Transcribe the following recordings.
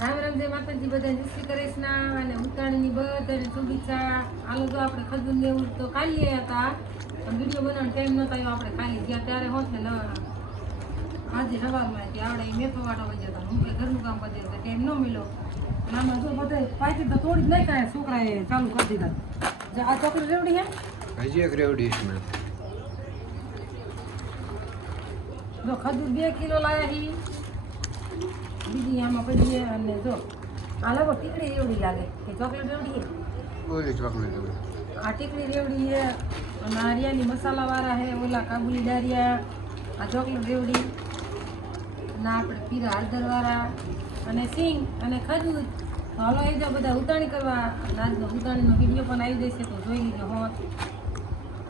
રામ રામ જય માતાજી, બધા જય શ્રી કૃષ્ણ અને ઉત્તરાયણની બધાને શુભેચ્છા. આલો તો આપણે ખજૂર ને એવું તો ખાઈ ગયા હતા, પણ વિડીયો બનાવવાનો ટાઈમ નતો આવ્યો. આપણે ખાલી ગયા ત્યારે હોત ને આજે સવારમાં આપણે મેથો વાટો વહી જતા, હું ઘરનું કામ કરી દેતા, ટાઈમ ન મળ્યો. આમાં જો બધા પાછી તો તોડી જ નાખ્યા, છોકરાએ ચાલુ કરી દીધા. આ છોકરી રેવડી હે, હજી એક રેવડી છે. જો ખજૂર 2 કિલો લાયા હી, બીજી આમાં પડી અને જો આ લાવો ટીકડી રેવડી લાગે કે ચોકલેટ રેવડી હે, ઓલી ચોકલેટ રેવડી. આ ટીકડી રેવડી હે અને આ હરિયાળી મસાલા વાળા હે, ઓલા કાબુલી દારિયા, આ ચોકલેટ રેવડી ના આપણે પીરા હળદર વાળા અને સિંગ અને ખજૂર. તો હાલો આવી જાઓ બધા ઉતાણી કરવા. આજનો ઉતાણીનો વિડીયો પણ આવી જશે તો જોઈ લીધો હોત.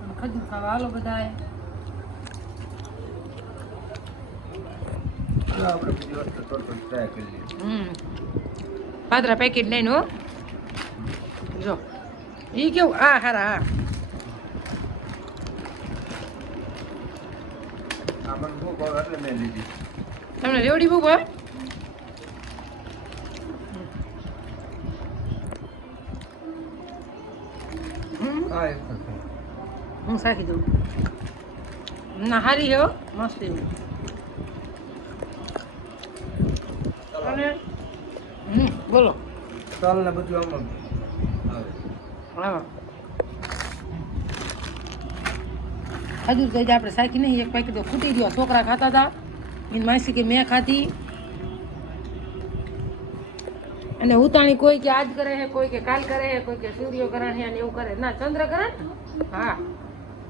અને ખજૂર ખાવા હાલો બધાએ. પાતરા પેકેટ લઈને હો, જો ઈ કેવું આ હારા. હા તમને રેવડી બહુ ભાવે? હું સાખી દઉં ના, હારી હો, મસ્ત એવું. અને બોલો ચાલ ને બધું આમાં હા ખજૂર તો આપણે સાખી નહીં, એક પેકેટ તો ખૂટી ગયો. છોકરા ખાતા હતા એની માસી કે મેં ખાધી. અને ઉતાણી કોઈ કે આજ કરે છે, કોઈ કે કાલ કરે છે, કોઈ કે સૂર્યગ્રહણ છે અને એવું કરે. ના, ચંદ્રગ્રહણ હા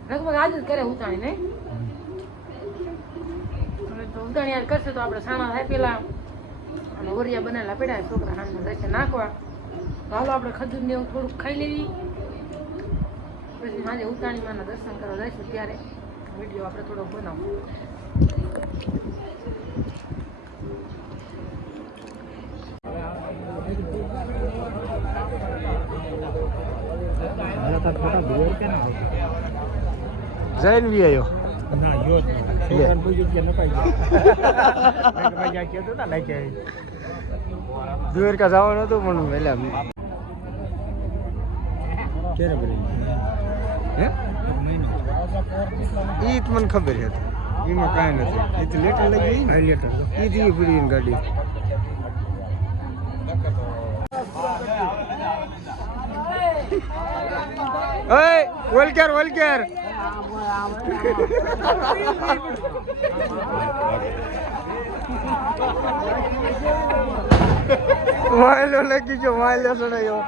લગભગ આજ જ કરે ઉતાણી નહીં. હવે તો ઉતાણી યાદ કરશે તો આપણે સાણા થાય પેલા અને ઓરિયા બનાવેલા પડ્યા છોકરા હાથમાં રહેશે નાખવા. તો હાલો આપણે ખજૂર ને એવું થોડુંક ખાઈ લેવી, પછી સાંજે ઉતાણીમાંના દર્શન કરવા જઈશું ત્યારે વિડીયો આપણે થોડોક બનાવવો. જૈન બી આવ્યો ના યો છોકરાને પૂછ્યું કે નપાઈ ગયો ભાઈ આ કહેતો ના લાગે દ્વારકા જવાનું હતું પણ વેલા ક્યારે ભરી હે મહિનો ઈ તો મને ખબર હતી, એમાં કાંઈ નથી. એ તો લેટર લઈ ગઈ ને, લેટર ઈ દી પડી એની ગાડી. ઓય વલકેર વલકેર માયલો લગી ગયો, માયલો સડાયો.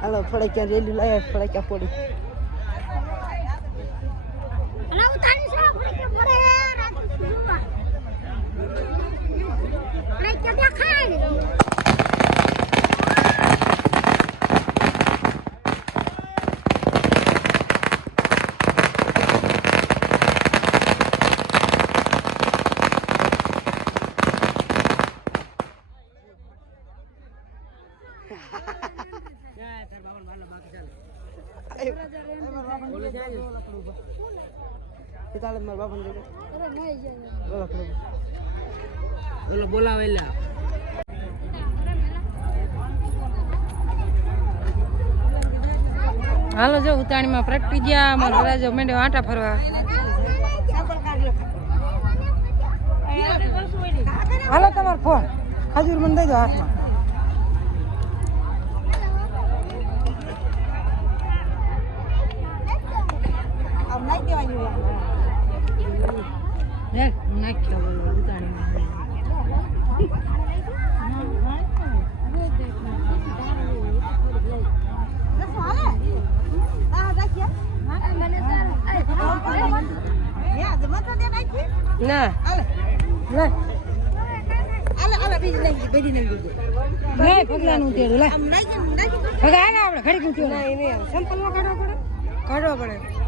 હાલો ફળક્યા રેલી લાયા, ફળક્યા પડી. બોલાવેલા હાલો જો ઉતાણીમાં પ્રગટી ગયા. અમારો રાજો મેંડો આંટા ફરવા. હાલો તમારો ફોન ખજૂર મને દઈ દો હાથમાં. નાખ્યો ઉતાણીમાં ના પગલાનું તેડું લે પગા આપણે ઘડી સંપલ માં કાઢવા પડે.